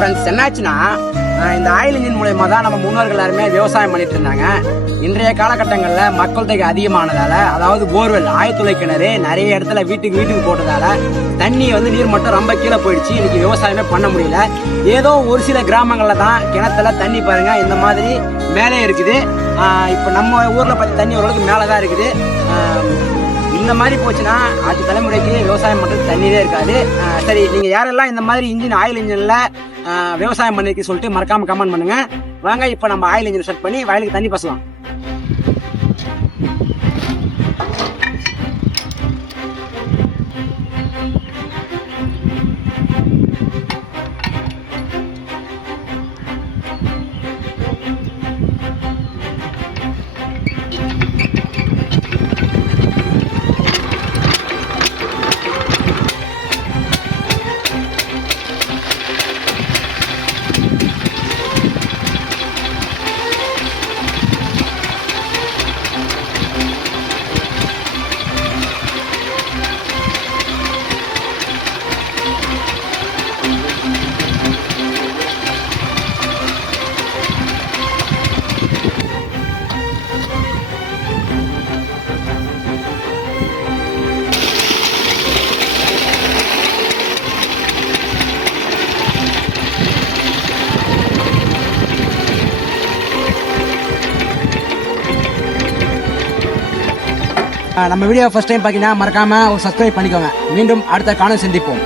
Friends, என்னாச்சுன்னா இந்த oil engine மூலயமா தான் நம்ம முன்னோர்கள் எல்லாருமே விவசாயம் பண்ணிட்டு இருந்தாங்க. இன்றைய காலகட்டங்களில் மக்கள் தொகை அதிகமானதால, அதாவது போர்வெல் ஆழ்துளை கிணறு நிறைய இடத்துல வீட்டுக்கு போட்டதால தண்ணி நீர் மட்டும் ரொம்ப கீழே போயிடுச்சு. இன்னைக்கு விவசாயமே பண்ண முடியல. ஏதோ ஒரு சில கிராமங்களில் தான் கிணத்துல தண்ணி பாருங்க இந்த மாதிரி மேலே இருக்குது. இப்போ நம்ம ஊரில் பார்த்து தண்ணி ஓரளவுக்கு மேலே தான் இருக்குது. இந்த மாதிரி போச்சுன்னா அடுத்த தலைமுறைக்கு விவசாயம் பண்ணுறது தண்ணியே இருக்காது. சரி, நீங்கள் யாரெல்லாம் இந்த மாதிரி இன்ஜின் ஆயில் இன்ஜினில் விவசாயம் பண்ணிருக்கு சொல்லிட்டு மறக்காம கமெண்ட் பண்ணுங்க. வாங்க இப்போ நம்ம ஆயில் இன்ஜின் செட் பண்ணி வயலுக்கு தண்ணி பாசலாம். நம்ம வீடியோ ஃபர்ஸ்ட் டைம் பார்த்தீங்கன்னா மறக்காம ஒரு சப்ஸ்கிரைப் பண்ணிக்கோங்க. மீண்டும் அடுத்த காணொளி சந்திப்போம்.